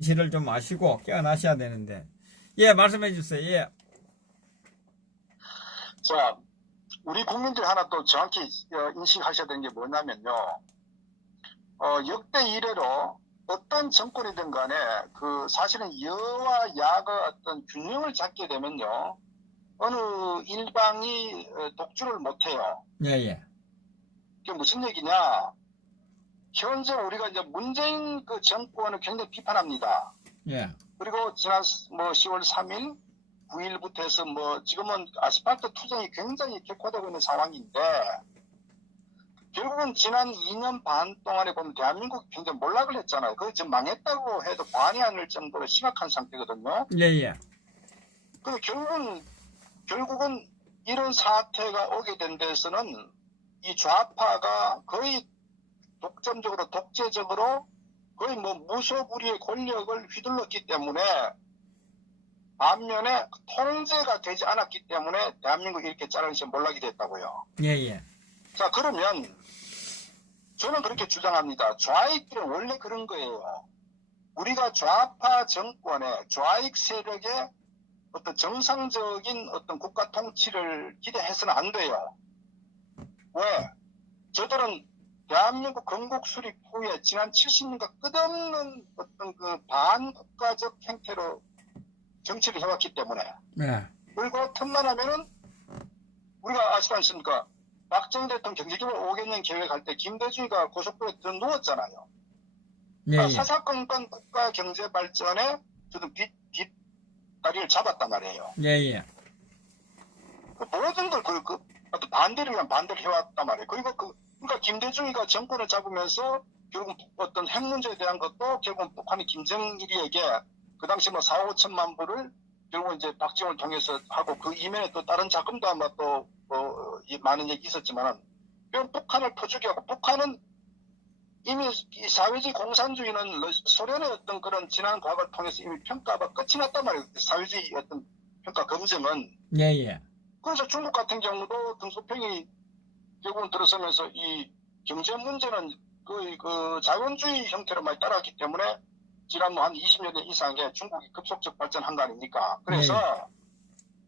시를 좀 아시고 깨어나셔야 되는데. 예, 말씀해 주세요. 예. 자, 우리 국민들이 하나 또 정확히 인식하셔야 되는 게 뭐냐면요. 역대 이래로 어떤 정권이든 간에 그 사실은 여와 야가 어떤 균형을 잡게 되면요. 어느 일방이 독주를 못해요. 예, 예. 그게 무슨 얘기냐. 현재 우리가 이제 문재인 그 정권을 굉장히 비판합니다. 예. 그리고 지난 10월 3일, 9일부터 해서 지금은 아스팔트 투쟁이 굉장히 격화되고 있는 상황인데, 결국은 지난 2년 반 동안에 보면 대한민국이 굉장히 몰락을 했잖아요. 그거 지금 망했다고 해도 과언이 아닐 정도로 심각한 상태거든요. 예, 예. 그 결국은 이런 사태가 오게 된 데서는 이 좌파가 거의 독점적으로 독재적으로 거의 무소불위의 권력을 휘둘렀기 때문에 반면에 통제가 되지 않았기 때문에 대한민국이 이렇게 자라서 몰락이 됐다고요. 예, 예. 자, 그러면 저는 그렇게 주장합니다. 좌익들은 원래 그런 거예요. 우리가 좌파 정권의 좌익 세력의 어떤 정상적인 어떤 국가 통치를 기대해서는 안 돼요. 왜? 저들은 대한민국 건국 수립 후에 지난 70년간 끝없는 어떤 그 반국가적 행태로 정치를 해왔기 때문에. 예. 그리고 틈만 하면은 우리가 아시지 않습니까? 박정희 대통령 경제개발 5개년 계획할 때 김대중이가 고속도로에 더 누웠잖아요. 예, 예. 사사건건 국가 경제 발전에 저도 뒷다리를 잡았단 말이에요. 예, 예. 모든 걸 반대를 위한 반대를 해왔단 말이에요. 그리고 그러니까 김대중이가 정권을 잡으면서 결국 어떤 핵 문제에 대한 것도 결국 북한이 김정일이에게 그 당시 4, 5천만 불을 결국 이제 박정희를 통해서 하고 그 이면에 또 다른 자금도 아마 또 많은 얘기 있었지만은 북한을 퍼주기하고 북한은 이미 이 사회주의 공산주의는 소련의 어떤 그런 지난 과거를 통해서 이미 평가가 끝이 났단 말이에요. 사회주의 어떤 평가 검증은. 예, 예. 그래서 중국 같은 경우도 등소평이 결국은 들어서면서 이 경제 문제는 거의 그 자본주의 형태로 많이 따라왔기 때문에 지난 한 20년 이상의 중국이 급속적 발전한 거 아닙니까? 그래서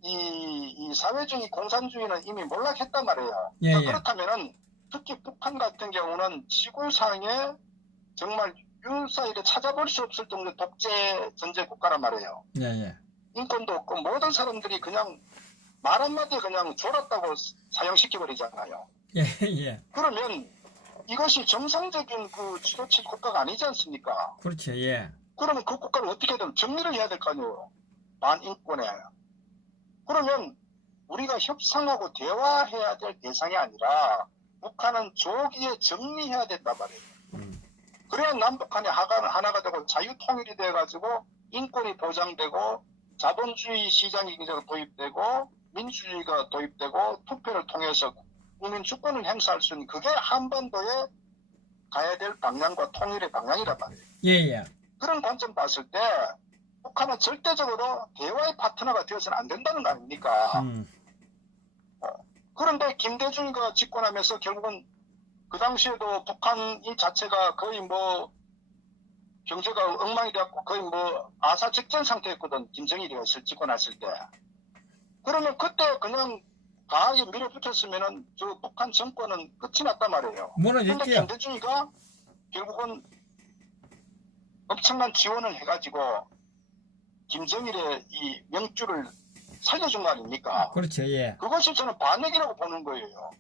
이 사회주의 공산주의는 이미 몰락했단 말이에요. 예, 예. 그렇다면은 특히 북한 같은 경우는 지구상에 정말 유사일에 찾아볼 수 없을 정도의 독재 전제 국가란 말이에요. 예, 예. 인권도 없고 모든 사람들이 그냥 말 한마디에 그냥 졸았다고 사형시켜버리잖아요. 예, 예. 그러면 이것이 정상적인 그 지도체 국가가 아니지 않습니까? 그렇죠. 예. 그러면 그 국가를 어떻게든 정리를 해야 될 거 아니에요. 반인권에. 그러면 우리가 협상하고 대화해야 될 대상이 아니라 북한은 조기에 정리해야 된단 말이에요. 그래야 남북한이 하나가 되고 자유통일이 돼가지고 인권이 보장되고 자본주의 시장이 도입되고 민주주의가 도입되고 투표를 통해서 국민 주권을 행사할 수 있는 그게 한반도에 가야 될 방향과 통일의 방향이란 말이에요. 예, 예. 그런 관점 봤을 때 북한은 절대적으로 대화의 파트너가 되어서는 안 된다는 거 아닙니까? 그런데 김대중이가 집권하면서 결국은 그 당시에도 북한 이 자체가 거의 경제가 엉망이 되었고 거의 아사직전 상태였거든. 김정일이가 집권했을 때. 그러면 그때 그냥 강하게 밀어붙였으면은 저 북한 정권은 끝이 났단 말이에요. 그런데 무너졌죠. 김대중이가 결국은 엄청난 지원을 해가지고 김정일의 이 명주를 살려준 거 아닙니까? 그렇죠. 예. 그것이 저는 반역이라고 보는 거예요.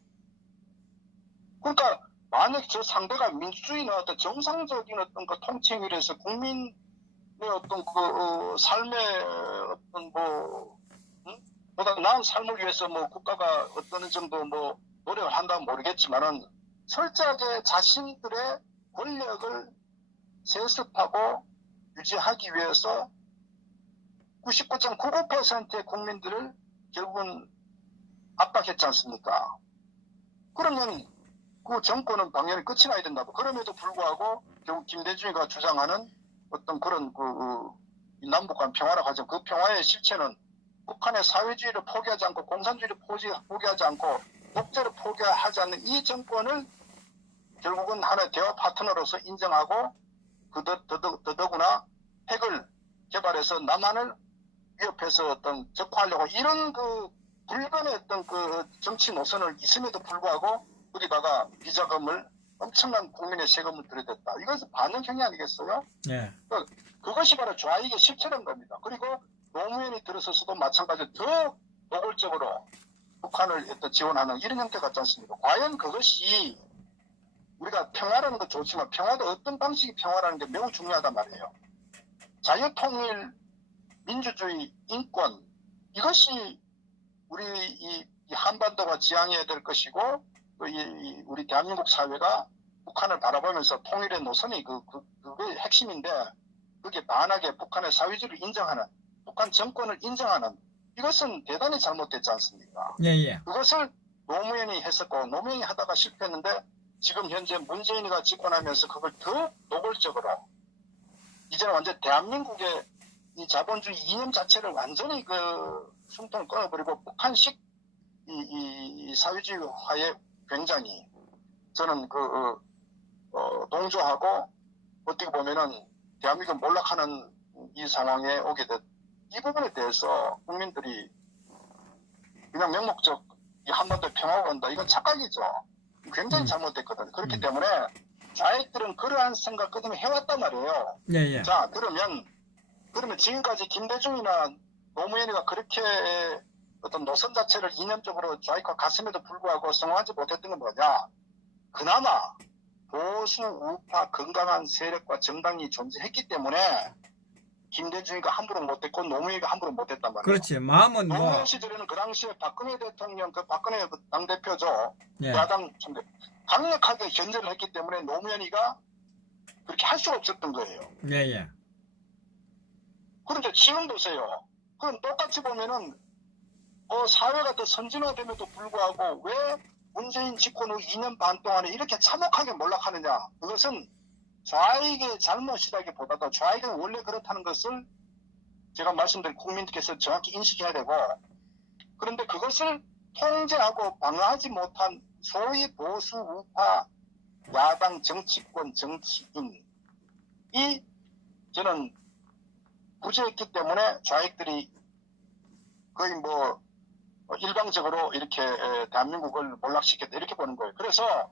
그러니까 만약 저 상대가 민주주의나 어떤 정상적인 어떤 그 통치를 해서 국민의 어떤 그 삶의 어떤 보다 나은 삶을 위해서 국가가 어떤 정도 노력을 한다면 모르겠지만은 철저하게 자신들의 권력을 세습하고 유지하기 위해서 99.99%의 국민들을 결국은 압박했지 않습니까? 그러면 그 정권은 당연히 끝이 나야 된다고. 그럼에도 불구하고 결국 김대중이가 주장하는 어떤 그런 남북 간 평화라고 하죠. 그 평화의 실체는 북한의 사회주의를 포기하지 않고 공산주의를 포기하지 않고 독재를 포기하지 않는 이 정권을 결국은 하나의 대화 파트너로서 인정하고 더더구나 핵을 개발해서 남한을 위협해서 어떤 적화하려고 이런 그 불변의 어떤 그 정치 노선을 있음에도 불구하고 거기다가 비자금을 엄청난 국민의 세금을 들여댔다. 이것은 반영행위 아니겠어요? 예. 그것이 바로 좌익의 실체란 겁니다. 그리고 노무현이 들어서서도 마찬가지로 더 노골적으로 북한을 지원하는 이런 형태 같지 않습니까? 과연 그것이 우리가 평화라는 거 좋지만 평화도 어떤 방식의 평화라는 게 매우 중요하단 말이에요. 자유통일, 민주주의, 인권 이것이 우리 이 한반도가 지향해야 될 것이고 또 우리 대한민국 사회가 북한을 바라보면서 통일의 노선이 그게 핵심인데 그게 반하게 북한의 사회주의를 인정하는 북한 정권을 인정하는 이것은 대단히 잘못됐지 않습니까? 예. 그것을 노무현이 했었고 노무현이 하다가 실패했는데 지금 현재 문재인이가 집권하면서 그걸 더 노골적으로 이제는 완전 대한민국의 이 자본주의 이념 자체를 완전히 숨통을 끊어버리고 북한식 이 사회주의화에 굉장히 저는 동조하고 어떻게 보면은 대한민국 몰락하는 이 상황에 오게 된 이 부분에 대해서 국민들이 그냥 명목적 이 한반도에 평화가 온다. 이건 착각이죠. 굉장히 잘못됐거든요. 그렇기 때문에 좌익들은 그러한 생각 끝으로 해왔단 말이에요. 예. 자, 그러면 지금까지 김대중이나 노무현이가 그렇게 어떤 노선 자체를 이념적으로 좌익화 갔음에도 불구하고 성공하지 못했던 건 뭐냐? 그나마 보수 우파 건강한 세력과 정당이 존재했기 때문에 김대중이가 함부로 못했고 노무현이가 함부로 못했단 말이에요. 그렇지. 마음은 뭐. 노무현 시절에는 그 당시에 박근혜 대통령, 박근혜 당대표죠. 예. 야당 강력하게 견제를 했기 때문에 노무현이가 그렇게 할 수가 없었던 거예요. 예. 그런데 지금 보세요. 그럼 똑같이 보면은 사회가 더 선진화됨에도 불구하고 왜 문재인 집권 후 2년 반 동안에 이렇게 참혹하게 몰락하느냐. 그것은 좌익의 잘못이라기보다도 좌익은 원래 그렇다는 것을 제가 말씀드린 국민들께서 정확히 인식해야 되고 그런데 그것을 통제하고 방어하지 못한 소위 보수 우파 야당 정치권 정치인이 저는 부재했기 때문에 좌익들이 거의 뭐 일방적으로 이렇게 대한민국을 몰락시켰다 이렇게 보는 거예요. 그래서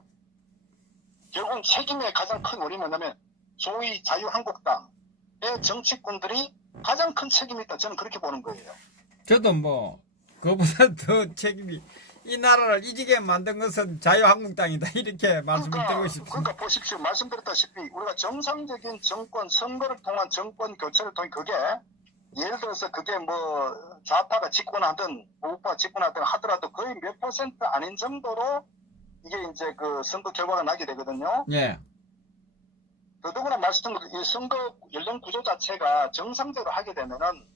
결국은 책임의 가장 큰 원인이 뭐냐면 소위 자유한국당의 정치꾼들이 가장 큰 책임이 있다. 저는 그렇게 보는 거예요. 저도 뭐 그보다 더 책임이 이 나라를 이지게 만든 것은 자유한국당이다 이렇게 말씀을 드리고 싶습니다. 그러니까 보십시오. 말씀드렸다시피 우리가 정상적인 정권 선거를 통한 정권 교체를 통해 그게 예를 들어서 그게 뭐 좌파가 집권하든 우파가 집권하든 하더라도 거의 몇 % 아닌 정도로 이게 이제 그 선거 결과가 나게 되거든요. 예. 더더구나 말씀드린 이 선거 연령 구조 자체가 정상적으로 하게 되면은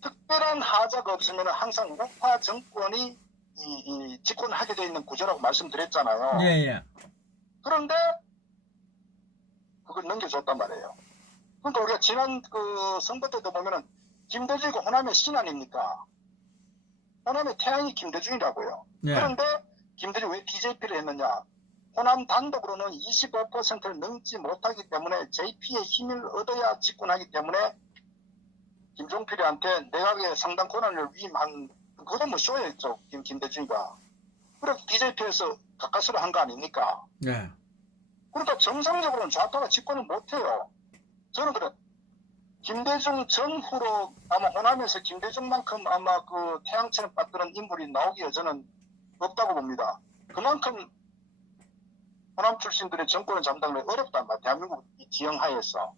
특별한 하자가 없으면 항상 우파 정권이 이 집권을 하게 돼 있는 구조라고 말씀드렸잖아요. 예. 그런데 그걸 넘겨줬단 말이에요. 그러니까 우리가 지난 그 선거 때도 보면은 김대중이가 호남의 신 아닙니까? 호남의 태양이 김대중이라고요. 예. 그런데 김대중 왜 DJP를 했느냐? 호남 단독으로는 25%를 넘지 못하기 때문에 JP의 힘을 얻어야 집권하기 때문에 김종필이한테 내각의 상당 권한을 위임한 그건 뭐 쇼였죠. 김대중이가. 그래서 DJP에서 가까스로 한 거 아닙니까? 예. 그러니까 정상적으로는 좌파가 집권을 못해요. 저는 그래. 김대중 전후로 아마 호남에서 김대중만큼 아마 그 태양처럼 빠뜨는 인물이 나오기에 저는 없다고 봅니다. 그만큼 호남 출신들의 정권을 잡는 게 어렵단 말이야. 대한민국 지형하에서.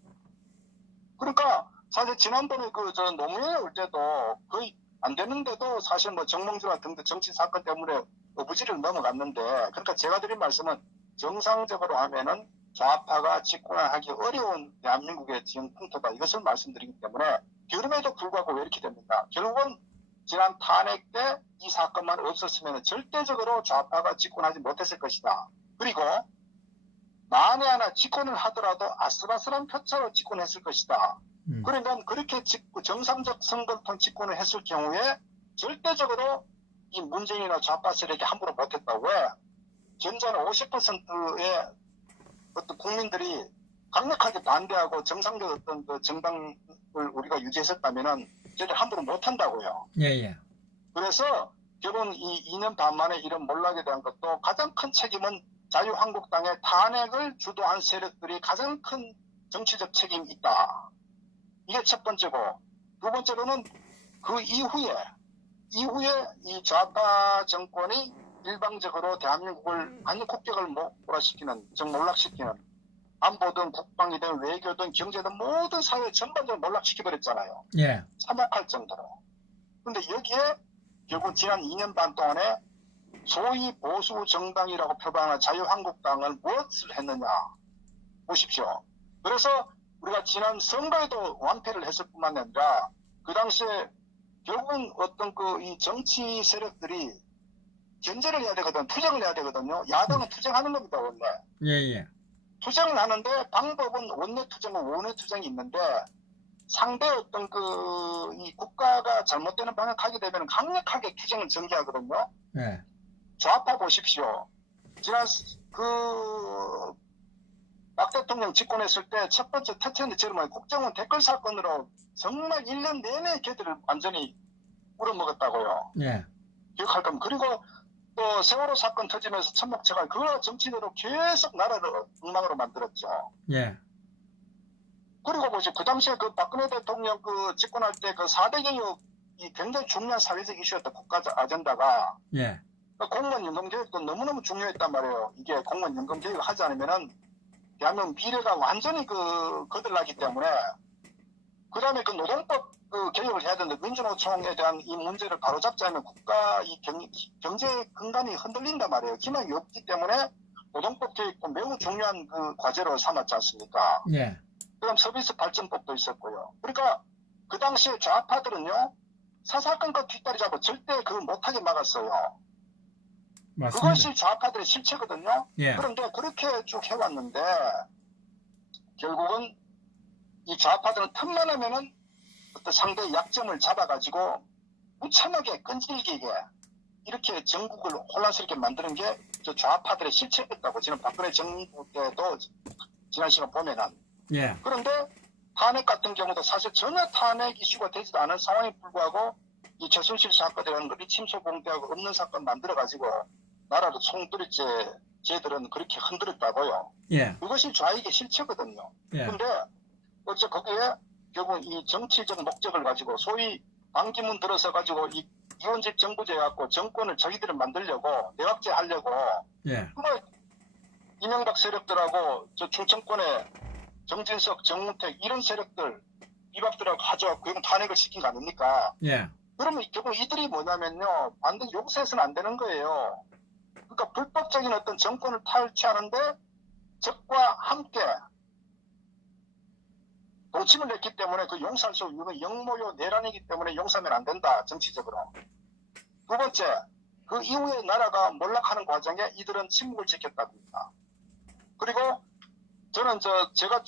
그러니까 사실 지난번에 저 노무현이 올 때도 거의 안 되는데도 사실 뭐 정몽주나 등등 정치 사건 때문에 어부지를 넘어갔는데 그러니까 제가 드린 말씀은 정상적으로 하면은 좌파가 집권하기 어려운 대한민국의 지형 풍토다 이것을 말씀드리기 때문에 그럼에도 불구하고 왜 이렇게 됩니까? 결국은 지난 탄핵 때 이 사건만 없었으면 절대적으로 좌파가 집권하지 못했을 것이다. 그리고 만에 하나 집권을 하더라도 아슬아슬한 표차로 집권했을 것이다. 그러면 그렇게 정상적 선거를 통해 집권을 했을 경우에 절대적으로 이 문재인이나 좌파 세력이 함부로 못했다. 왜? 현재는 50%의 어떤 국민들이 강력하게 반대하고 정상적 어떤 그 정당 우리가 유지했었다면은 저희들 함부로 못한다고요. 예, 예. 그래서 결국 이 2년 반 만에 이런 몰락에 대한 것도 가장 큰 책임은 자유한국당의 탄핵을 주도한 세력들이 가장 큰 정치적 책임이 있다. 이게 첫 번째고, 두 번째로는 그 이후에 이 좌파 정권이 일방적으로 대한민국을 완전 국격을 몰락시키는 안보든 국방이든 외교든 경제든 모든 사회 전반적으로 몰락시켜버렸잖아요. 예. 참혹할 정도로. 근데 여기에 결국 지난 2년 반 동안에 소위 보수 정당이라고 표방하는 자유한국당은 무엇을 했느냐 보십시오. 그래서 우리가 지난 선거에도 완패를 했을 뿐만 아니라 그 당시에 결국은 어떤 이 정치 세력들이 견제를 해야 되거든, 투쟁을 해야 되거든요. 야당은 투쟁하는 겁니다, 원래. 예, 예. 투쟁을 하는데 방법은 원내 투쟁과 원외 투쟁이 있는데 상대 어떤 이 국가가 잘못되는 방향 가게 되면 강력하게 투쟁을 전개하거든요. 예. 좌파 보십시오. 지난 박 대통령 집권했을 때 첫 번째 터치했는데 국정원 댓글 사건으로 정말 1년 내내 걔들을 완전히 울어먹었다고요. 예. 기억할 겁니다. 그리고 또 세월호 사건 터지면서 천목체가 그 정치대로 계속 나라를 엉망으로 만들었죠. 예. 그리고 그 당시에 박근혜 대통령 집권할 때 4대 개혁이 굉장히 중요한 사회적 이슈였다. 국가 아젠다가. 예. 공무원 연금 개혁도 너무너무 중요했단 말이에요. 이게 공무원 연금 개혁을 하지 않으면은 대한민국 미래가 완전히 거들나기 때문에 그 다음에 노동법 개혁을 해야 되는데 민주노총에 대한 이 문제를 바로잡자면 국가 이 경제 근간이 흔들린단 말이에요. 기반이 없기 때문에 노동법 개혁도 매우 중요한 과제로 삼았지 않습니까? 예. 그다음 서비스 발전법도 있었고요. 그러니까 그 당시에 좌파들은요 사사건과 뒷다리 잡아 절대 못하게 막았어요. 맞습니다. 그것이 좌파들의 실체거든요. 예. 그런데 그렇게 쭉 해왔는데 결국은 이 좌파들은 틈만 하면은 어떤 상대의 약점을 잡아가지고 무참하게 끈질기게 이렇게 전국을 혼란스럽게 만드는 게 저 좌파들의 실체였다고 지금 박근혜 정부 때도 지난 시간 보면은. 예. 그런데 탄핵 같은 경우도 사실 전혀 탄핵 이슈가 되지도 않은 상황에 불구하고 이 최순실 사건이라는 거 리침소 공개하고 없는 사건 만들어가지고 나라를 총들이째 쟤들은 그렇게 흔들었다고요. 예. 그것이 좌익의 실체거든요. 예. 근데 어째 거기에 결국 이 정치적 목적을 가지고 소위 반기문 들어서 가지고 이 이원집 정부제 갖고 정권을 자기들을 만들려고 내각제 하려고 예. 그거 이명박 세력들하고 저 충청권의 정진석, 정문택 이런 세력들 이박들하고 가져왔고 이건 탄핵을 시킨 거 아닙니까? 예. 그러면 결국 이들이 뭐냐면요 반드시 용서해서는 안 되는 거예요. 그러니까 불법적인 어떤 정권을 탈취하는데 적과 함께 도침을 냈기 때문에 용서할 수 없는 영모요 내란이기 때문에 용서하면 안 된다 정치적으로. 두 번째 그 이후에 나라가 몰락하는 과정에 이들은 침묵을 지켰답니다. 그리고 저는 제가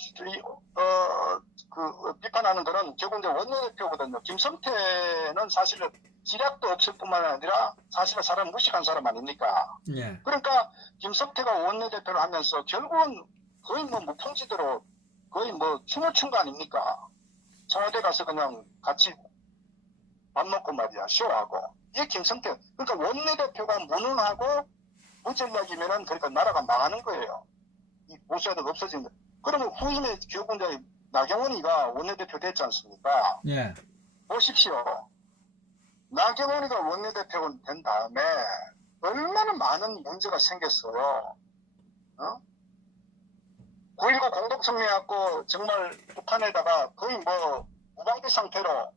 비판하는 거는 결국 이제 원내대표거든요. 김성태는 사실은 지략도 없을 뿐만 아니라 사실은 사람 무식한 사람 아닙니까? 예. 그러니까 김성태가 원내대표를 하면서 결국은 거의 무풍지대로 거의 춤을 춘 거 아닙니까? 청와대 가서 그냥 같이 밥 먹고 말이야 쇼하고 이게 김성태. 그러니까 원내대표가 무능하고 무전략이면은 그러니까 나라가 망하는 거예요. 이 보수애들 없어진 거. 그러면 후임에 결국 이제 나경원이가 원내대표 됐지 않습니까? 예. 보십시오. 나경원이가 원내대표가 된 다음에 얼마나 많은 문제가 생겼어요. 9.19 공동성명하고 정말 북한에다가 거의 무방비 상태로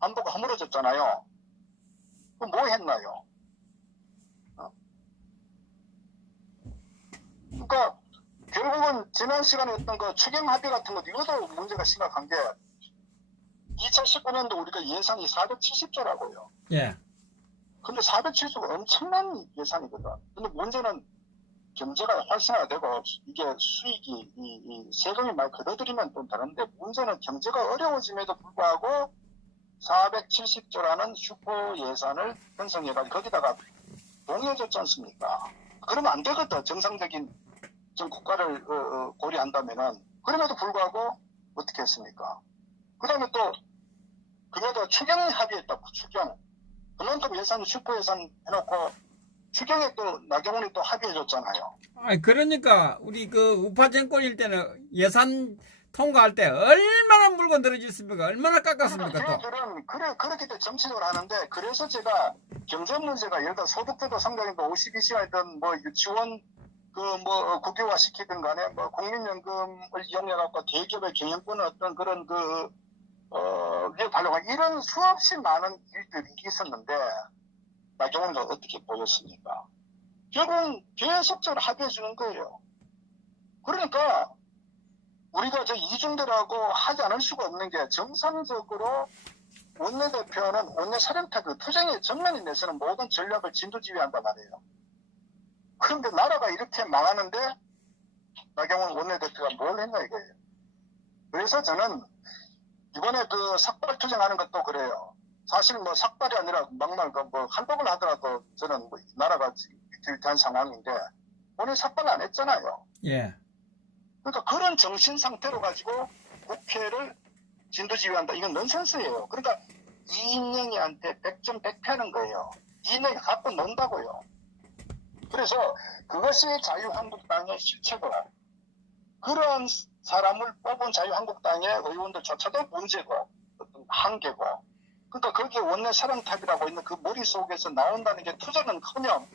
안보가 허물어졌잖아요. 그럼 뭐 했나요? 그러니까 결국은 지난 시간에 어떤 추경 합의 같은 것도 이것도 문제가 심각한 게 2019년도 우리가 예산이 470조라고요. 예. 근데 470조 엄청난 예산이거든. 근데 문제는 경제가 활성화되고 이게 수익이 이 세금이 많이 걷어들이면 또 다른데 문제는 경제가 어려워짐에도 불구하고 470조라는 슈퍼 예산을 편성해가지고 거기다가 동의해줬지 않습니까? 그러면 안 되거든. 정상적인 좀 국가를 고려한다면은. 그럼에도 불구하고 어떻게 했습니까? 그 다음에 또 그게다 추경 합의했다. 추경. 그만큼 예산 슈퍼 예산 해놓고 추경에 또 나경원이 또 합의해줬잖아요. 아니, 그러니까 우리 그 우파 정권일 때는 예산 통과할 때 얼마나 물건 들어졌습니까? 얼마나 깎았습니까? 또. 저희들은 그렇게 때 정치적으로 하는데, 그래서 제가 경제 문제가 예를 들어 소득주도 성장이든 OCBC이든 뭐 유치원 국유화 시키든 간에 뭐 국민연금을 이용해갖고 대기업의 경영권을 어떤 그런 위협하려고 이런 수없이 많은 일들이 있었는데, 나경원이가 어떻게 보였습니까? 결국은 계속적으로 합의해주는 거예요. 그러니까 우리가 저 이중대라고 하지 않을 수가 없는 게, 정상적으로 원내대표는 원내사령탑이 투쟁의 정면에 내서는 모든 전략을 진두지휘한단 말이에요. 그런데 나라가 이렇게 망하는데 나경원 원내대표가 뭘 했냐 이거예요. 그래서 저는 이번에 그 삭발 투쟁하는 것도 그래요. 사실 뭐 삭발이 아니라 막말 뭐 한복을 하더라도 저는 뭐 나라가 위태위태한 상황인데 오늘 삭발 안 했잖아요. 예. 그러니까 그런 정신 상태로 가지고 국회를 진두지휘한다. 이건 넌센스예요. 그러니까 이인영이한테 100점 100패하는 거예요. 이인영이 갖고 논다고요. 그래서 그것이 자유한국당의 실체고, 그런 사람을 뽑은 자유한국당의 의원들조차도 문제고 어떤 한계고, 그러니까 거기에 원내 사령탑이라고 있는 그 머릿속에서 나온다는 게 투쟁은커녕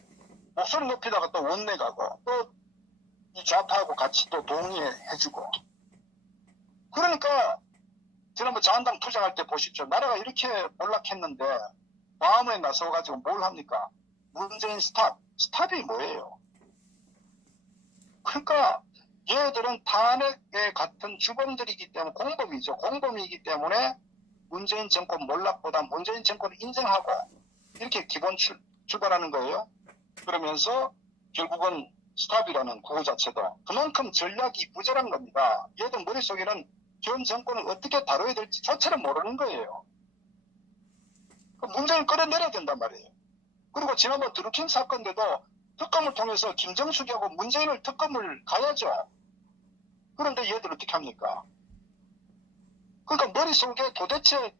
목소리 높이다가 또 원내 가고 또 이 좌파하고 같이 또 동의해주고. 그러니까 지난번 자한당 투쟁할 때 보십시오. 나라가 이렇게 몰락했는데 마음에 나서가지고 뭘 합니까? 문재인 스탑이 뭐예요? 그러니까 얘들은 탄핵에 같은 주범들이기 때문에 공범이죠. 공범이기 때문에 문재인 정권 몰락보다 문재인 정권을 인정하고 이렇게 기본 출발하는 거예요. 그러면서 결국은 스탑이라는 구호 자체도 그만큼 전략이 부재란 겁니다. 얘들 머릿속에는 전 정권을 어떻게 다뤄야 될지 자체를 모르는 거예요. 문재인을 끌어내려야 된단 말이에요. 그리고 지난번 드루킹 사건 때도 특검을 통해서 김정숙이하고 문재인을 특검을 가야죠. 그런데 얘들 어떻게 합니까? 그러니까 머릿속에 도대체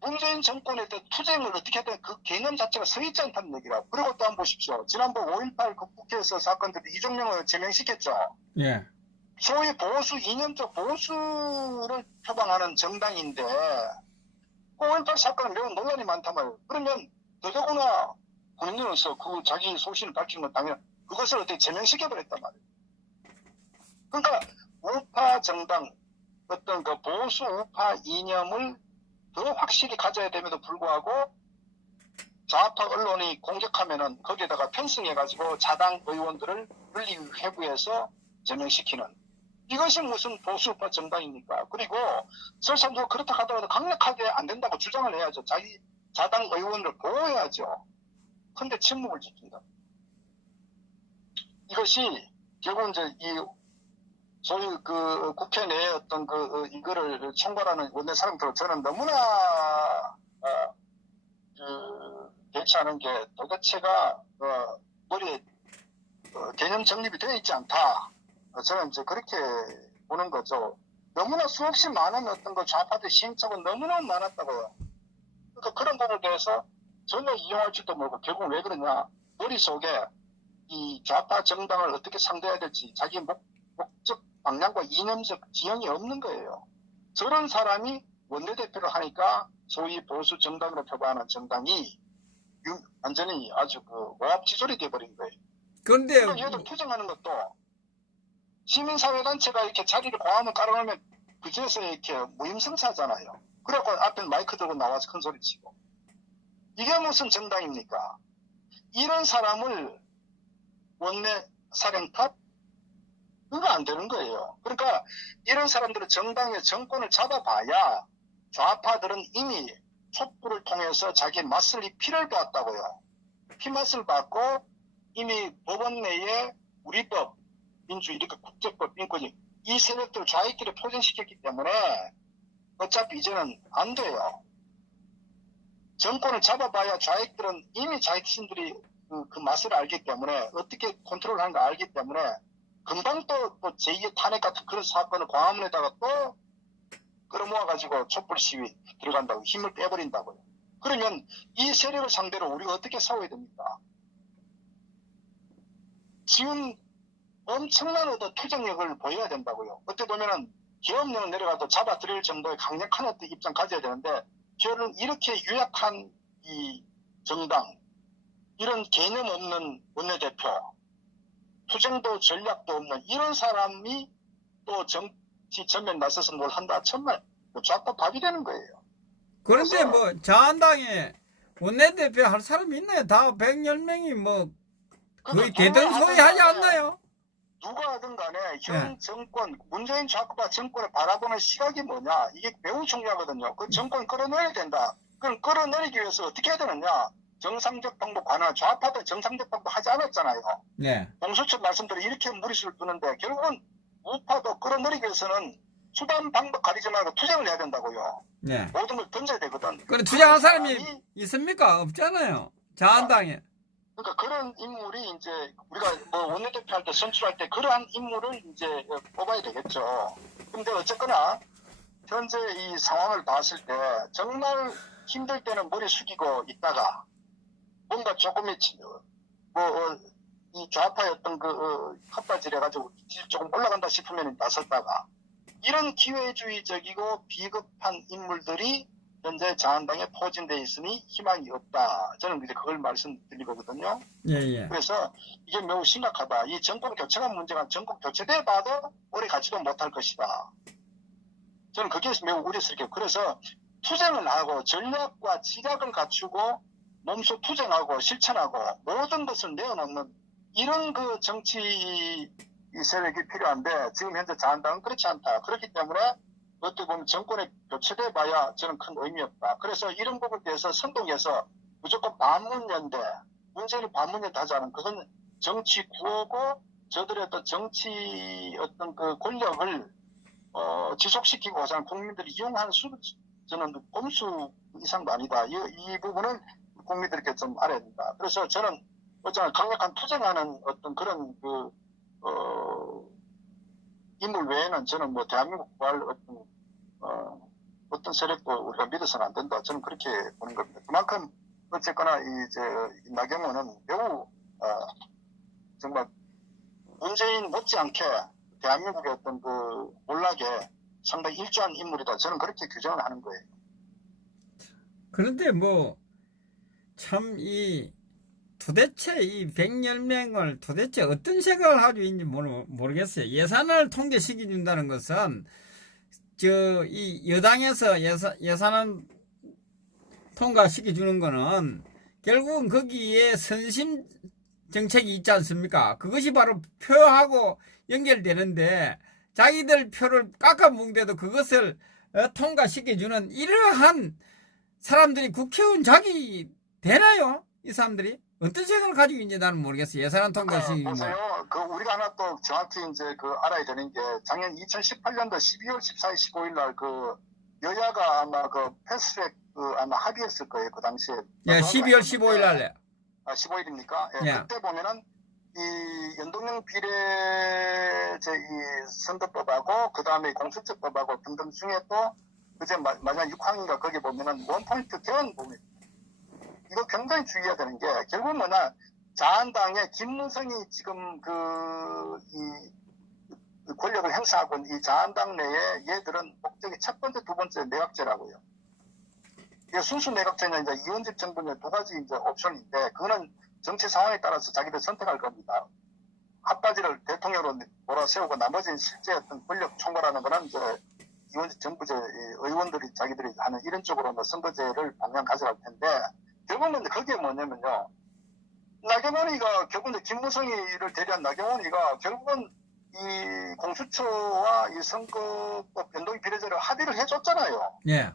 문재인 정권에 대한 투쟁을 어떻게 하든 그 개념 자체가 서 있지 않다는 얘기라고. 그리고 또 한번 보십시오. 지난번 5.18 국회에서 사건 때도 이종명을 제명시켰죠. 예. 소위 보수, 이념적 보수를 표방하는 정당인데 5.18 사건은 매우 논란이 많단 말이에요. 그러면 더더구나 본인으로서 그 자기 소신을 밝힌 건 당연 그것을 어떻게 제명시켜버렸단 말이에요. 그러니까 우파 정당, 어떤 그 보수 우파 이념을 더 확실히 가져야 됨에도 불구하고 좌파 언론이 공격하면은 거기에다가 편승해가지고 자당 의원들을 분리회부해서 제명시키는, 이것이 무슨 보수 우파 정당입니까? 그리고 설상도 그렇다 하더라도 강력하게 안 된다고 주장을 해야죠. 자기 자당 의원을 보호해야죠. 근데 침묵을 지킨다. 이것이 결국 이제 이 소위 그 국회 내에 어떤 이거를 총괄하는 원내 사람들 저는 너무나 대처하는 게 도대체가 머리에 개념 정립이 되어 있지 않다. 저는 이제 그렇게 보는 거죠. 너무나 수없이 많은 어떤 좌파들 시행착오가 너무나 많았다고요. 그러니까 그런 부분에 대해서 전혀 이용할 줄도 모르고 결국 왜 그러냐. 머릿속에 이 좌파 정당을 어떻게 상대해야 될지 자기 목적 방향과 이념적 지형이 없는 거예요. 저런 사람이 원내대표를 하니까 소위 보수 정당으로 표방하는 정당이 완전히 아주 오합지졸이 돼버린 거예요. 그런데 얘들 투쟁하는 것도 시민사회단체가 이렇게 자리를 광화문 깔아놓으면 그제서 이렇게 무임승차하잖아요. 그래갖고 앞에 마이크 들고 나와서 큰 소리 치고. 이게 무슨 정당입니까? 이런 사람을 원내 사령탑? 그거 안 되는 거예요. 그러니까 이런 사람들은 정당의 정권을 잡아봐야 좌파들은 이미 촛불을 통해서 자기 맛을 피를 봤다고요. 피맛을 봤고 이미 법원 내에 우리 법, 민주, 이렇게 국제법, 인권이 이 세력들 좌익들을 포진시켰기 때문에 어차피 이제는 안 돼요. 정권을 잡아봐야 좌익들은 이미 자신들이 그 맛을 알기 때문에 어떻게 컨트롤하는 거 알기 때문에 금방 또 제2의 탄핵 같은 그런 사건을 광화문에다가 또 끌어모아가지고 촛불 시위 들어간다고 힘을 빼버린다고요. 그러면 이 세력을 상대로 우리가 어떻게 싸워야 됩니까? 지금 엄청난 어떤 투쟁력을 보여야 된다고요. 어떻게 보면은 계엄령 내려가도 잡아들일 정도의 강력한 어떤 입장 가져야 되는데 저는 이렇게 유약한 이 정당, 이런 개념 없는 원내대표, 투쟁도 전략도 없는 이런 사람이 또 정치 전면 나서서 뭘 한다. 정말 좌파 밥이 되는 거예요. 그런데 그래서 뭐 자한당에 원내대표 할 사람이 있나요? 다 110명이 뭐 거의 대등소이하지 않나요? 누가 하든 간에 현 정권, 문재인 좌파가 정권을 바라보는 시각이 뭐냐, 이게 매우 중요하거든요. 그 정권 끌어내야 된다. 그럼 끌어내리기 위해서 어떻게 해야 되느냐? 정상적 방법 관할, 좌파도 정상적 방법 하지 않았잖아요. 네. 공수처 말씀대로 이렇게 무리수를 두는데 결국은 우파도 끌어내리기 위해서는 수단 방법 가리지 말고 투쟁을 해야 된다고요. 네. 모든 걸 던져야 되거든. 그래 투쟁한 사람이 있습니까? 없잖아요. 자한당에. 그러니까 그런 인물이 이제 우리가 뭐 원내대표 할 때 선출할 때 그러한 인물을 이제 뽑아야 되겠죠. 근데 어쨌거나 현재 이 상황을 봤을 때 정말 힘들 때는 머리 숙이고 있다가 뭔가 조금의 이 좌파였던 그 헛바지를 해가지고 조금 올라간다 싶으면 나섰다가 이런 기회주의적이고 비겁한 인물들이 현재 자한당에 포진되어 있으니 희망이 없다. 저는 이제 그걸 말씀드리거든요. 예. 그래서 이게 매우 심각하다. 이 정권 교체가 문제가 정권 교체돼 봐도 오래 가지도 못할 것이다. 저는 그게 매우 우려스럽게. 그래서 투쟁을 하고 전략과 지략을 갖추고 몸소 투쟁하고 실천하고 모든 것을 내어놓는 이런 그 정치 세력이 필요한데 지금 현재 자한당은 그렇지 않다. 그렇기 때문에 어떻게 보면 정권에 교체돼 봐야 저는 큰 의미 없다. 그래서 이런 부분에 대해서 선동해서 무조건 반문연대, 문재인이 반문연대 하지 않은 그건 정치 구호고 저들의 어떤 정치 어떤 그 권력을 지속시키고자 국민들이 이용하는 수는 저는 봄수 이상도 아니다. 이 부분은 국민들께 좀 알아야 된다. 그래서 저는 어쩌면 강력한 투쟁하는 어떤 그런 인물 외에는 저는 뭐 대한민국 구할 어떤 세력도 우리가 믿어서는 안 된다. 저는 그렇게 보는 겁니다. 그만큼 어쨌거나 이제 나경원은 매우 정말 문재인 못지않게 대한민국의 어떤 그 몰락에 상당히 일조한 인물이다. 저는 그렇게 규정을 하는 거예요. 그런데 뭐 참 도대체 이 110명을 도대체 어떤 생각을 하고 있는지 모르겠어요. 예산을 통제시켜준다는 것은 이 여당에서 예산을 통과시켜주는 거는 결국은 거기에 선심 정책이 있지 않습니까? 그것이 바로 표하고 연결되는데 자기들 표를 깎아먹는데도 그것을 통과시켜주는 이러한 사람들이 국회의원 자기 되나요? 이 사람들이? 어떤 생각을 가지고 있는지 나는 모르겠어요. 예산안 통과시키면. 보세요. 우리가 하나 또 정확히 이제 알아야 되는 게 작년 2018년도 12월 14일, 15일 날 여야가 아마 패스트트랙 아마 합의했을 거예요. 그 당시에. 예, 12월 15일 날에. 15일입니까? 예, 예. 그때 보면은 이 연동형 비례제 이 선거법하고 그 다음에 공수처법하고 등등 중에 또 그제 마지막 6항인가 거기 보면은 원포인트 개헌 부분. 이거 굉장히 주의해야 되는 게 결국 뭐냐 자한당의 김무성이 지금 이 권력을 행사하고 있는 이 자한당 내에 얘들은 목적이 첫 번째, 두 번째 내각제라고요. 이게 순수 내각제는 이제 이원집 정부의 두 가지 이제 옵션인데 그거는 정치 상황에 따라서 자기들 선택할 겁니다. 핫바지를 대통령으로 몰아세우고 나머지는 실제 어떤 권력 총괄하는 거는 이제 이원집 정부제 의원들이 자기들이 하는 이런 쪽으로 선거제를 방향 가져갈 텐데 결국은 거기에 뭐냐면요. 나경원이가 결국은 김무성이를 대리한 나경원이가 결국은 이 공수처와 이 선거법 변동 비례제를 합의를 해줬잖아요. 예.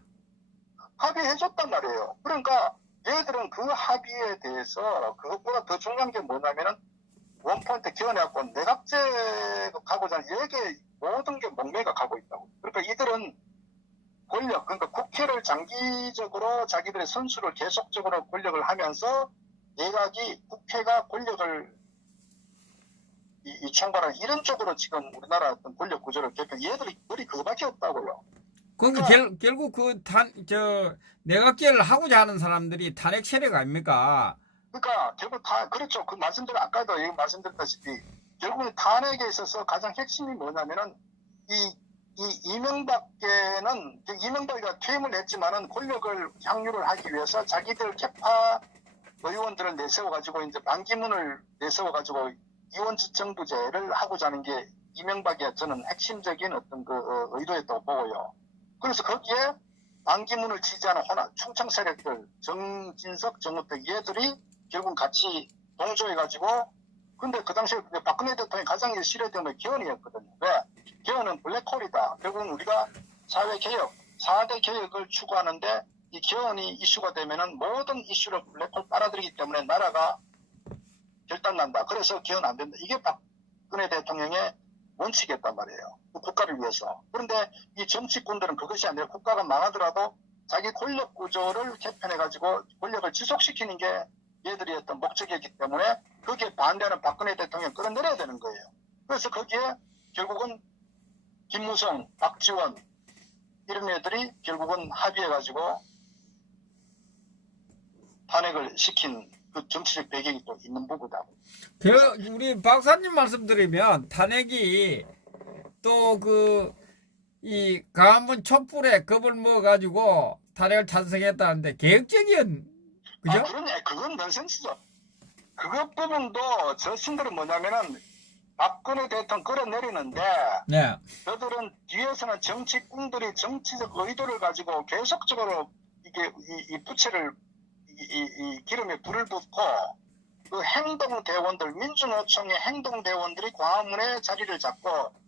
합의해줬단 말이에요. 그러니까 얘들은 그 합의에 대해서 그것보다 더 중요한 게 뭐냐면은 원포인트 기원해갖고 내각제 가고자 하는 얘게 모든 게 목매가 가고 있다고. 그러니까 이들은 권력, 그러니까 국회를 장기적으로 자기들의 선수를 계속적으로 권력을 하면서 내각이 국회가 권력을 이 총괄하는 이런 쪽으로 지금 우리나라 어떤 권력 구조를 개편 얘들이 머리 그거밖에 없다고요. 그러니까 결국 내각제를 하고자 하는 사람들이 탄핵 세력 아닙니까? 그러니까 결국 다 그렇죠. 그 말씀대로 아까도 말씀드렸다시피 결국은 탄핵에 있어서 가장 핵심이 뭐냐면은 이명박계는 이명박이가 퇴임을 했지만은 권력을 향유를 하기 위해서 자기들 개파 의원들을 내세워가지고 이제 반기문을 내세워가지고 이원지정부제를 하고자 하는 게 이명박의 저는 핵심적인 어떤 의도였다고 보고요. 그래서 거기에 반기문을 지지하는 충청 세력들, 정진석, 정우택 얘들이 결국 같이 동조해가지고 근데 그 당시에 박근혜 대통령이 가장 싫어했던 게 개헌이었거든요. 왜? 개헌은 블랙홀이다. 결국은 우리가 사회개혁, 4대 개혁을 추구하는데 이 개헌이 이슈가 되면은 모든 이슈를 블랙홀 빨아들이기 때문에 나라가 결단난다. 그래서 개헌 안 된다. 이게 박근혜 대통령의 원칙이었단 말이에요. 국가를 위해서. 그런데 이 정치꾼들은 그것이 아니라 국가가 망하더라도 자기 권력 구조를 개편해가지고 권력을 지속시키는 게 얘들이 어떤 목적이었기 때문에 거기에 반대하는 박근혜 대통령 끌어내려야 되는 거예요. 그래서 거기에 결국은 김무성, 박지원 이런 애들이 결국은 합의해가지고 탄핵을 시킨 그 정치적 배경이 또 있는 부분이다. 우리 박사님 말씀드리면 탄핵이 또 이 강화문 촛불에 겁을 먹어가지고 탄핵을 찬성했다는데 계획적인 그죠? 그러네. 그건 넌센스죠. 그것 부분도 저 신들은 뭐냐면은 박근혜 대통령 끌어내리는데 네. 저들은 뒤에서는 정치꾼들이 정치적 의도를 가지고 계속적으로 이게 이 부채를 이 기름에 불을 붓고 그 행동대원들 민주노총의 행동대원들이 광화문에 자리를 잡고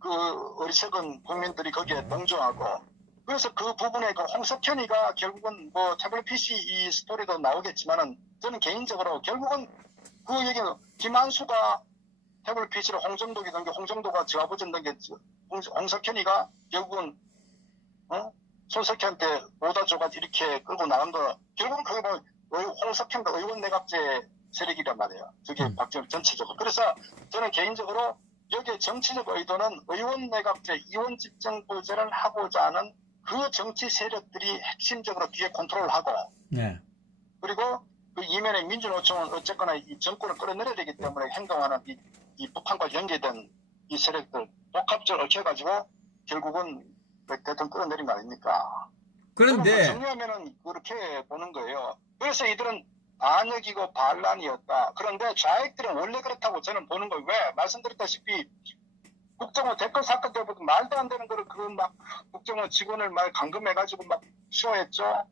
그 어리석은 국민들이 거기에 동조하고 그래서 그 부분에 그 홍석현이가 결국은 뭐 태블릿 PC 이 스토리도 나오겠지만은 저는 개인적으로 결국은 그 얘기는 김한수가 태블릿 PC를 홍정독이 던게 홍정도가 저 아버지 던게 홍석현이가 결국은 손석희한테 오다 줘가 이렇게 끌고 나간 거 결국은 그게 뭐 홍석현과 의원 내각제 세력이란 말이에요. 저게 박지원 전체적으로. 그래서 저는 개인적으로 여기에 정치적 의도는 의원 내각제, 이원 집정부제를 하고자 하는 그 정치 세력들이 핵심적으로 뒤에 컨트롤하고 네. 그리고 그 이면에 민주노총은 어쨌거나 이 정권을 끌어내려야 되기 때문에 행동하는 이 북한과 연계된 이 세력들 복합적으로 얽혀가지고 결국은 대통령 끌어내린 거 아닙니까? 그런데 정리하면은 그렇게 보는 거예요. 그래서 이들은 반역이고 반란이었다. 그런데 좌익들은 원래 그렇다고 저는 보는 거예요. 왜? 말씀드렸다시피 국정원 댓글 사건 때부터 말도 안 되는 거를 막 국정원 직원을 막 감금해가지고 막 쇼했죠.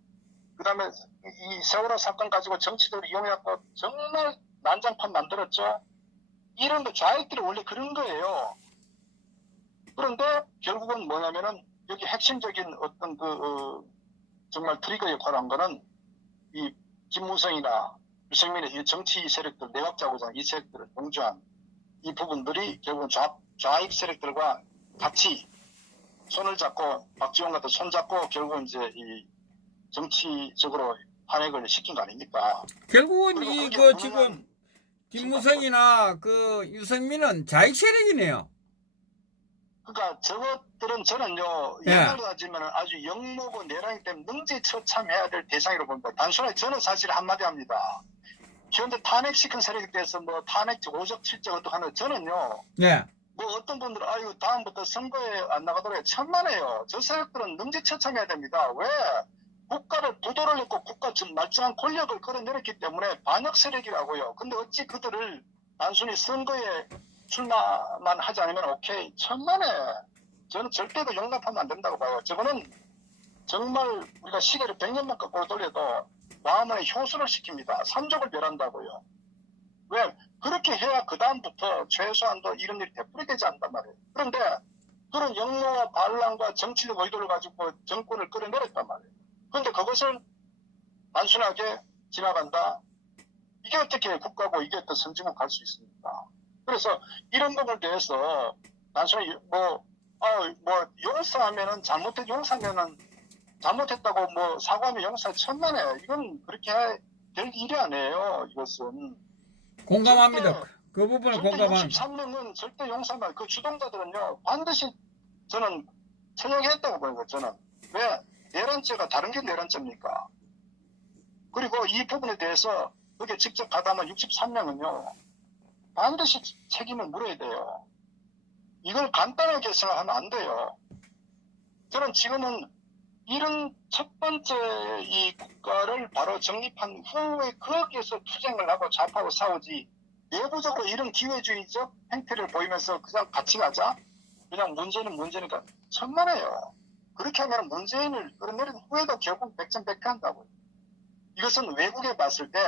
그 다음에 이 세월호 사건 가지고 정치적으로 이용해갖고 정말 난장판 만들었죠. 이런 거 좌익들이 원래 그런 거예요. 그런데 결국은 뭐냐면은 여기 핵심적인 어떤 정말 트리거 역할을 한 거는 이 김무성이나 유승민의 이 정치 세력들, 내각자고자 이 세력들을 동조한 이 부분들이 결국은 좌익 세력들과 같이 손을 잡고 박지원 같은 손 잡고 결국은 이제 이 정치적으로 탄핵을 시킨 거 아닙니까? 결국은 지금 김무성이나 유승민은 좌익 세력이네요. 그러니까 저것들은 저는요 옛날로 따지면 아주 영모고 내랑이 때문에 능지처참해야 될 대상이라고 봅니다. 단순하게 저는 사실 한마디 합니다. 현재 탄핵시킨 세력에 대해서 뭐 탄핵 5적 7적 어떻게 하는 저는요. 네. 뭐 어떤 분들은 아유 다음부터 선거에 안 나가도록 천만에요. 저 세력들은 능지처참해야 됩니다. 왜? 국가를 부도를 냈고 국가 말짱한 권력을 끌어내렸기 때문에 반역 세력이라고요. 근데 어찌 그들을 단순히 선거에 출마만 하지 않으면 오케이 천만에 저는 절대로 용납하면 안 된다고 봐요. 저거는 정말 우리가 시계를 100년만 거꾸로 돌려도 마음의 효수를 시킵니다. 산족을 멸한다고요. 왜? 그렇게 해야 그 다음부터 최소한도 이런 일이 되풀이 되지 않단 말이에요. 그런데 그런 영모와 반란과 정치적 의도를 가지고 정권을 끌어내렸단 말이에요. 그런데 그것을 단순하게 지나간다. 이게 어떻게 국가고 이게 어떤 선진국 갈 수 있습니까? 그래서 이런 부분에 대해서 단순히 용서하면은 잘못했다고 사과하면 용서 천만에 이건 그렇게 될 일이 아니에요. 이것은 공감합니다. 그 부분을 공감합니다. 63명은 절대 용서만 그 주동자들은요 반드시 저는 처형했다고 보는 거예요, 저는. 왜? 내란죄가 다른 게 내란죄입니까? 그리고 이 부분에 대해서 그게 직접 가담한 63명은요, 반드시 책임을 물어야 돼요. 이걸 간단하게 생각하면 안 돼요. 저는 지금은 이런 첫 번째 이 국가를 바로 정립한 후에 거기에서 투쟁을 하고 좌파하고 싸우지, 내부적으로 이런 기회주의적 행태를 보이면서 그냥 같이 가자? 그냥 문제는 문제니까 천만에요. 그렇게 하면 문재인을 끌어내린 후에도 결국 백전백패한다고요. 이것은 외국에 봤을 때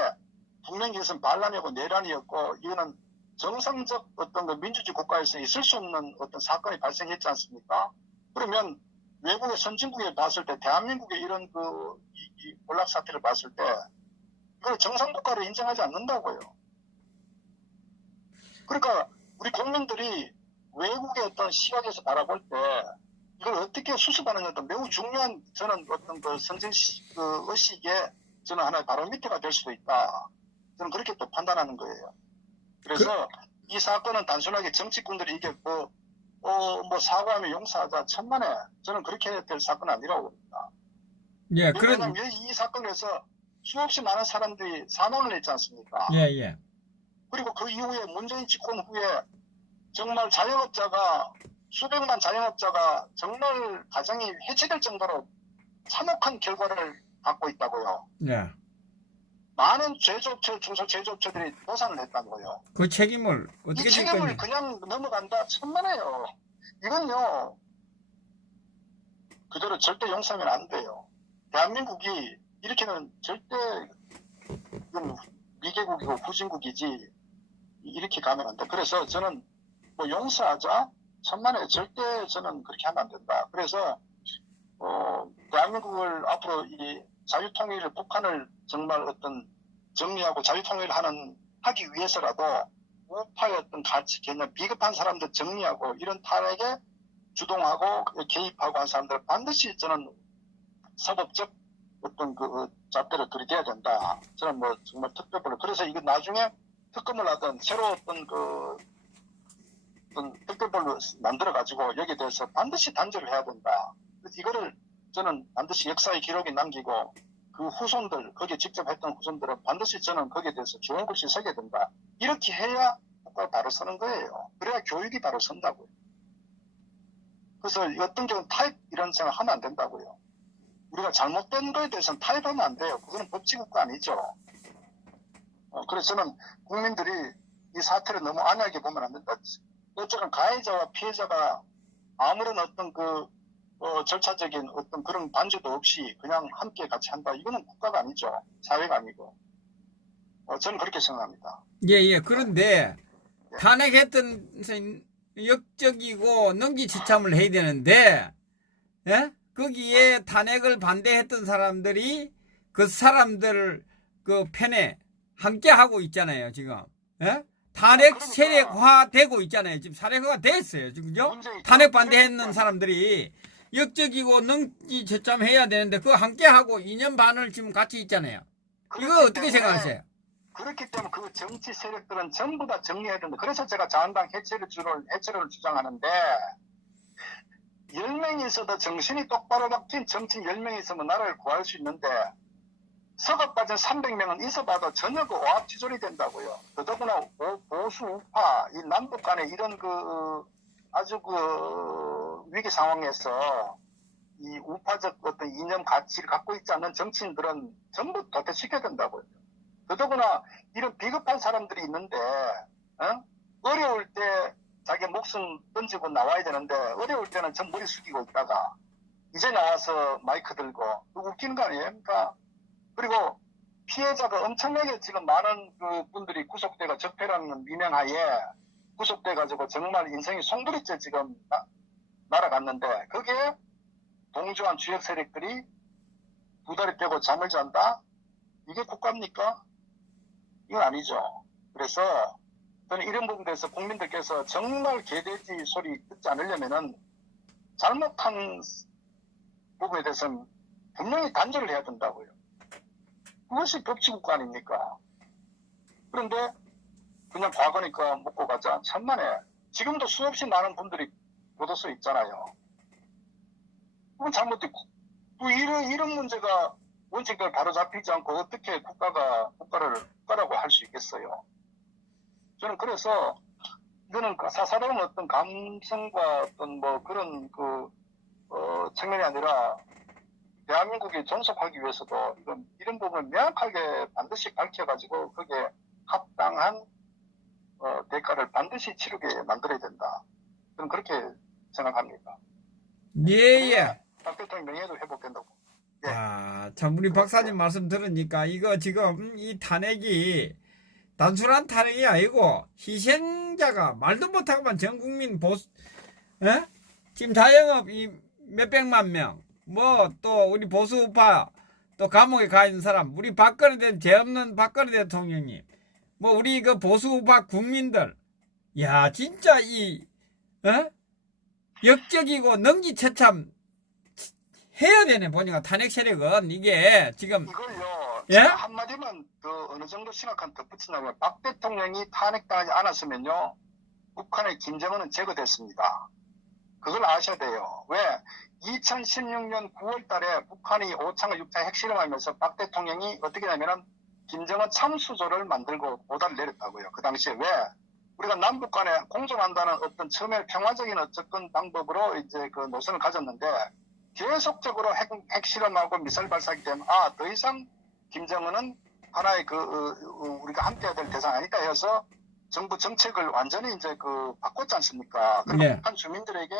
분명히 이것은 반란이었고 내란이었고 이거는 정상적 어떤 그 민주주의 국가에서 있을 수 없는 어떤 사건이 발생했지 않습니까? 그러면 외국의 선진국에 봤을 때 대한민국의 이런 이 몰락 사태를 봤을 때 이걸 정상국가로 인정하지 않는다고요. 그러니까 우리 국민들이 외국의 어떤 시각에서 바라볼 때 이걸 어떻게 수습하느냐 매우 중요한 저는 어떤 그 선진 의식의 저는 하나의 바로미터가 될 수도 있다. 저는 그렇게 또 판단하는 거예요. 그래서 이 사건은 단순하게 정치꾼들이 이게 뭐 사과하며 용서하자 천만에 저는 그렇게 될 사건은 아니라고 봅니다. 예, 왜냐하면 이 사건에서 수없이 많은 사람들이 사망을 했지 않습니까? 예, 예. 그리고 그 이후에 문재인 집권 후에 정말 자영업자가 수백만 자영업자가 정말 가정이 해체될 정도로 참혹한 결과를 갖고 있다고요. 예. 많은 제조업체, 중소제조업체들이 도산을 했다고요. 그 책임을 이 어떻게 질 책임을 건지. 그냥 넘어간다? 천만에요. 이건요, 그대로 절대 용서하면 안 돼요. 대한민국이 이렇게는 절대 이건 미개국이고 후진국이지 이렇게 가면 안 돼. 그래서 저는 뭐 용서하자? 천만에 절대 저는 그렇게 하면 안 된다. 그래서 대한민국을 앞으로 이 자유통일을 북한을 정말 어떤 정리하고 자유통일을 하기 위해서라도 우파의 어떤 가치 개념 비겁한 사람들 정리하고 이런 탄핵에 주동하고 개입하고 한 사람들 반드시 저는 사법적 어떤 그 잣대를 들이대야 된다. 저는 뭐 정말 특별법을 그래서 이거 나중에 특검을 하든 새로 어떤 어떤 특별법을 만들어 가지고 여기에 대해서 반드시 단죄를 해야 된다. 그래서 이거를 저는 반드시 역사의 기록에 남기고 그 후손들 거기에 직접 했던 후손들은 반드시 저는 거기에 대해서 좋은 글씨 쓰게 된다. 이렇게 해야 국가가 바로 서는 거예요. 그래야 교육이 바로 선다고요. 그래서 어떤 경우는 타입 이런 생각 하면 안 된다고요. 우리가 잘못된 거에 대해서는 타입하면 안 돼요. 그거는 법치국가 아니죠. 그래서 저는 국민들이 이 사태를 너무 안하게 보면 안 된다. 어쨌든 가해자와 피해자가 아무런 어떤 절차적인 어떤 그런 반조도 없이 그냥 함께 같이 한다. 이거는 국가가 아니죠. 사회가 아니고. 저는 그렇게 생각합니다. 예, 예. 그런데 탄핵했던 역적이고 능지치참을 해야 되는데, 예? 거기에 탄핵을 반대했던 사람들이 그 사람들 그 편에 함께 하고 있잖아요, 지금. 예? 탄핵 세력화 되고 있잖아요. 지금 사례화가 됐어요, 지금요. 탄핵 반대했는 사람들이 역적이고 능지처참해야 되는데 그거 함께 하고 2년 반을 지금 같이 있잖아요. 이거 어떻게 생각하세요? 그렇기 때문에 그 정치 세력들은 전부 다 정리해야 된다. 그래서 제가 자한당 해체를 주장하는데 10명이 있어도 정신이 똑바로 박힌 정치인 10명이 있으면 나라를 구할 수 있는데 썩어 빠진 300명은 있어봐도 전혀 그 오합지졸이 된다고요. 더더구나 보수 우파 이 남북 간에 이런 아주 위기 상황에서 이 우파적 어떤 이념 가치를 갖고 있지 않는 정치인들은 전부 도태시켜야 된다고요. 더더구나 이런 비겁한 사람들이 있는데 어려울 때 자기 목숨 던지고 나와야 되는데 어려울 때는 전 머리 숙이고 있다가 이제 나와서 마이크 들고 웃기는 거 아니에요? 그러니까 그리고 피해자가 엄청나게 지금 많은 분들이 구속돼가 적폐라는 미명하에 구속돼가지고 정말 인생이 송두리째 지금 날아갔는데 거기에 동조한 주역 세력들이 두 다리 떼고 잠을 잔다? 이게 국가입니까? 이건 아니죠. 그래서 저는 이런 부분에 대해서 국민들께서 정말 개돼지 소리 듣지 않으려면은 잘못한 부분에 대해서는 분명히 단죄를 해야 된다고요. 그것이 법치국가 아닙니까? 그런데 그냥 과거니까 묻고 가자. 천만에. 지금도 수없이 많은 분들이 교도소에 있잖아요. 그건 잘못됐고. 이런 문제가 원칙대로 바로 잡히지 않고 어떻게 국가라고 할 수 있겠어요. 저는 그래서 이거는 사사로운 어떤 감성과 어떤 뭐 그런 측면이 아니라 대한민국에 존속하기 위해서도 이런 부분을 명확하게 반드시 밝혀가지고 거기에 합당한 대가를 반드시 치르게 만들어야 된다. 저는 그렇게 생각합니다. 예. 박 대통령 명예도 회복된다고. 예. 아, 참 우리 박사님 말씀 들으니까 이거 지금 이 탄핵이 단순한 탄핵이 아니고 희생자가 말도 못하고만 전 국민 지금 자영업 이 몇백만 명, 뭐 또 우리 보수우파 또 감옥에 가 있는 사람, 우리 죄 없는 박근혜 대통령님, 뭐 우리 그 보수우파 국민들, 야 진짜 역적이고 능지처참 해야 되네. 보니까 탄핵 세력은 이게 지금 이걸요. 예? 제가 한마디만 더 어느 정도 심각한 덧붙이냐면 박 대통령이 탄핵당하지 않았으면요. 북한의 김정은은 제거됐습니다. 그걸 아셔야 돼요. 왜? 2016년 9월 달에 북한이 5창과 6창 핵실험하면서 박 대통령이 어떻게 하냐면은 김정은 참수조를 만들고 오다를 내렸다고요. 그 당시에 왜? 우리가 남북 간에 공존한다는 어떤 처음에 평화적인 어쨌든 방법으로 이제 그 노선을 가졌는데 계속적으로 핵실험하고 미사일 발사하기 때문에 더 이상 김정은은 하나의 우리가 함께해야 될 대상 아닐까 해서 정부 정책을 완전히 이제 바꿨지 않습니까? 그리고 네. 북한 주민들에게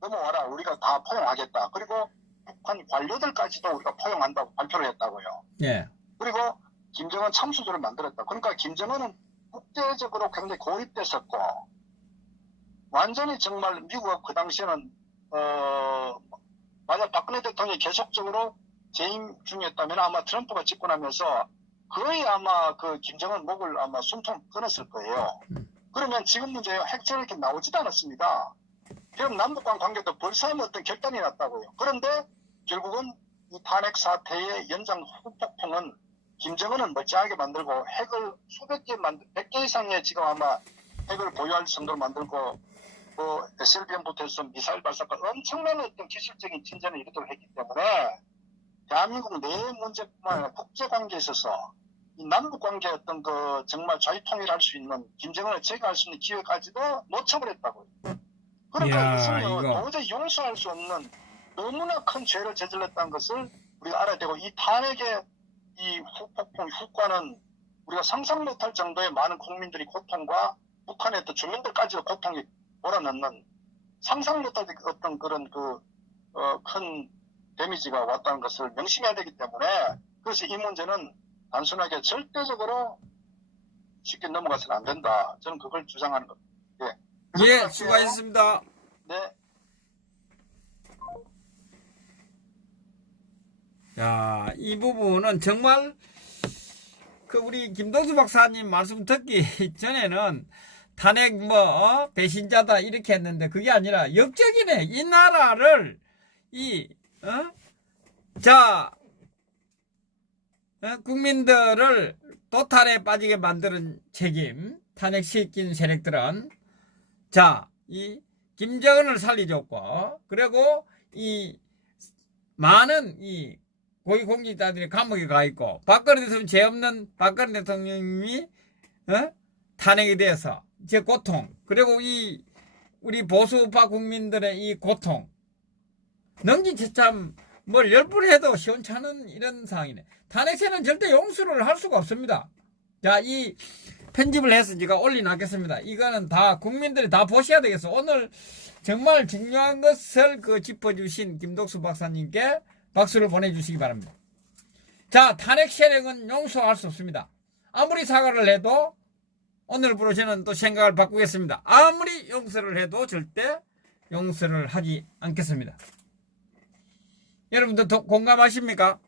넘어와라. 우리가 다 포용하겠다. 그리고 북한 관료들까지도 우리가 포용한다고 발표를 했다고요. 예. 그리고 김정은 참수조를 만들었다. 그러니까 김정은은 국제적으로 굉장히 고립됐었고 완전히 정말 미국은 그 당시에는 만약 박근혜 대통령이 계속적으로 재임 중이었다면 아마 트럼프가 집권하면서 거의 아마 김정은 목을 아마 숨통 끊었을 거예요. 그러면 지금 문제에 핵체를 이렇게 나오지도 않았습니다. 그럼 남북 간 관계도 벌써 어떤 결단이 났다고요. 그런데 결국은 이 탄핵 사태의 연장 후폭풍은 김정은은 멀쩡하게 만들고 핵을 수백 개 100개 이상의 지금 아마 핵을 보유할 정도로 만들고 뭐 SLBM부터 해서 미사일 발사까지 엄청난 어떤 기술적인 진전을 이루도록 했기 때문에 대한민국 내 문제뿐만 아니라 국제관계에 있어서 이 남북관계 어떤 정말 자유통일할 수 있는 김정은을 제거할 수 있는 기회까지도 놓쳐버렸다고요. 그러니까 이야, 이것은요 이거. 도저히 용서할 수 없는 너무나 큰 죄를 저질렀다는 것을 우리가 알아야 되고 이 탄핵의 이 후폭풍 후과는 우리가 상상 못할 정도의 많은 국민들이 고통과 북한의 어떤 주민들까지도 고통이 몰아넣는 상상 못할 어떤 그런 큰 데미지가 왔다는 것을 명심해야 되기 때문에 그래서 이 문제는 단순하게 절대적으로 쉽게 넘어가서는 안 된다. 저는 그걸 주장하는 겁니다. 예. 예, 수고하셨습니다. 네. 자, 이 부분은 정말 우리 김동수 박사님 말씀 듣기 전에는 탄핵 배신자다 이렇게 했는데 그게 아니라 역적이네. 이 나라를 국민들을 도탈에 빠지게 만드는 책임 탄핵시킨 세력들은 이 김정은을 살리줬고 그리고 이 많은 이 고위공직자들이 감옥에 가 있고 박근혜 대통령 죄 없는 박근혜 대통령이 탄핵에 대해서 제 고통 그리고 우리 보수파 국민들의 이 고통 능지처참 뭘 10분 해도 시원찮은 이런 상황이네. 탄핵세는 절대 용서를 할 수가 없습니다. 자, 이 편집을 해서 제가 올려놨겠습니다. 이거는 다 국민들이 다 보셔야 되겠어. 오늘 정말 중요한 것을 짚어주신 김덕수 박사님께 박수를 보내주시기 바랍니다. 자, 탄핵 세력은 용서할 수 없습니다. 아무리 사과를 해도 오늘부로 저는 또 생각을 바꾸겠습니다. 아무리 용서를 해도 절대 용서를 하지 않겠습니다. 여러분들 공감하십니까?